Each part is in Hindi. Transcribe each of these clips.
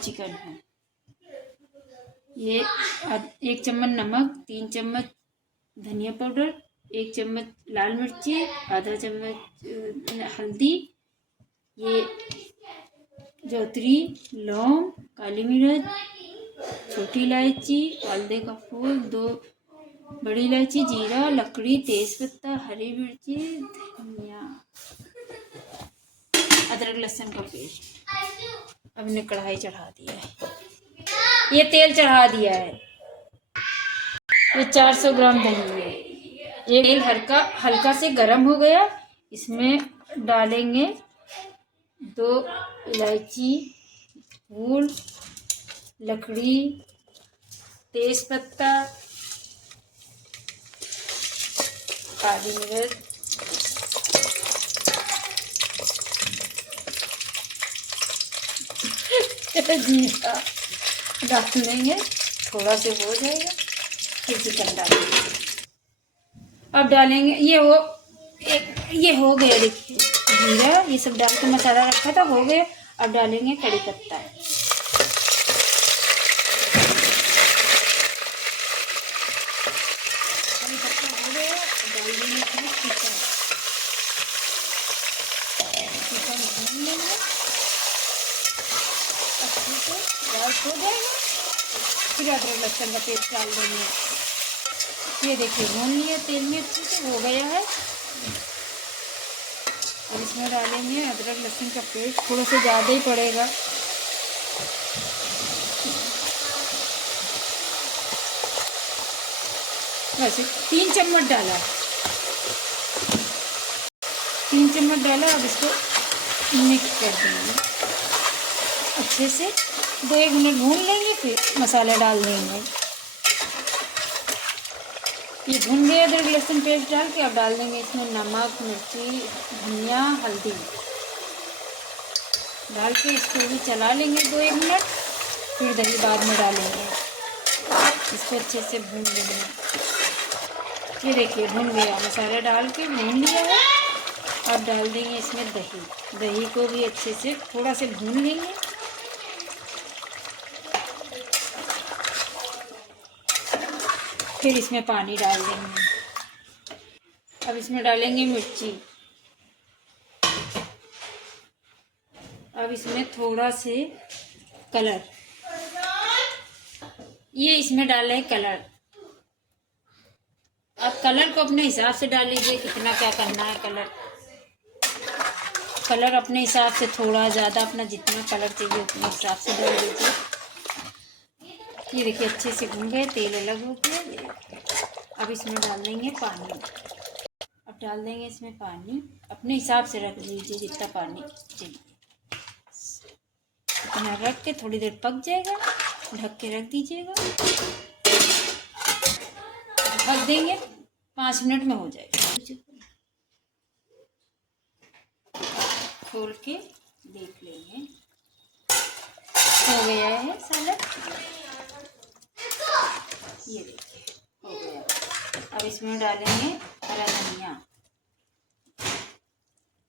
चिकन है। ये 1 चम्मच नमक, 3 चम्मच धनिया पाउडर, 1 चम्मच लाल मिर्ची, आधा चम्मच हल्दी, ये जौतरी, लौंग, काली मिर्च, छोटी इलायची, हल्दी का फूल, 2 बड़ी इलायची, जीरा, लकड़ी, तेजपत्ता, हरी मिर्ची, धनिया, अदरक लहसुन का पेस्ट। अब ने कढ़ाई चढ़ा दिया है, ये तेल चढ़ा दिया है, ये 400 ग्राम दही है। ये तेल हल्का से गर्म हो गया, इसमें डालेंगे 2 इलायची, फूल, लकड़ी, तेजपत्ता, काली मिर्च, जीरा डाल देंगे, थोड़ा से हो जाएगा फिर चिकन डालेंगे। अब डालेंगे ये हो गया, देखिए जीरा ये सब डाल के मसाला रखा था, हो गया। अब डालेंगे कड़ी पत्ता, हो गया। डाल देंगे चिकन भून लेंगे अच्छे से, राइस हो जाएगा। फिर अदरक लहसुन का पेस्ट डाल देंगे। ये देखिए भून लिया तेल में अच्छे से, हो गया है। और इसमें डालेंगे अदरक लहसुन का पेस्ट, थोड़ा सा ज़्यादा ही पड़ेगा। वैसे 3 चम्मच डाला, 3 चम्मच डाला। अब इसको मिक्स कर देंगे अच्छे से, 2-1 मिनट भून लेंगे, फिर मसाला डाल देंगे। ये भून गया अदरक लहसुन पेस्ट डाल के। अब डाल देंगे इसमें नमक, मिर्ची, धनिया, हल्दी डाल के इसको भी चला लेंगे 2-1 मिनट, फिर दही बाद में डालेंगे, इसको अच्छे से भून लेंगे। ये देखिए भून गया, मसाला डाल के भून लिया है। अब डाल देंगे इसमें दही को भी अच्छे से थोड़ा से भून लेंगे। फिर इसमें पानी डाल देंगे। अब इसमें डालेंगे मिर्ची। अब इसमें थोड़ा से कलर, ये इसमें डाले है कलर। अब कलर को अपने हिसाब से डाल लीजिए, कितना क्या करना है। कलर अपने हिसाब से, थोड़ा ज़्यादा, अपना जितना कलर चाहिए उतने हिसाब से डाल लीजिए। ये देखिए अच्छे से भून गए, तेल अलग हो गया। अब इसमें डाल देंगे पानी। अब डाल देंगे इसमें पानी, अपने हिसाब से रख लीजिए जितना पानी चाहिए। इतना रख के थोड़ी देर पक जाएगा, ढक के रख दीजिएगा। ढक देंगे, 5 मिनट में हो जाएगा। खोल के देख लेंगे, हो गया है सैलेड। ये देखिए हो गया। अब इसमें डालेंगे हरा धनिया,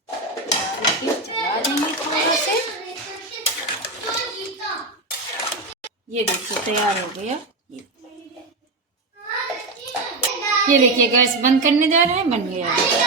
डाल के चला देंगे थोड़ा से। ये देखिए तैयार हो गया। ये देखिए गैस बंद करने जा रहे हैं, बन गया है।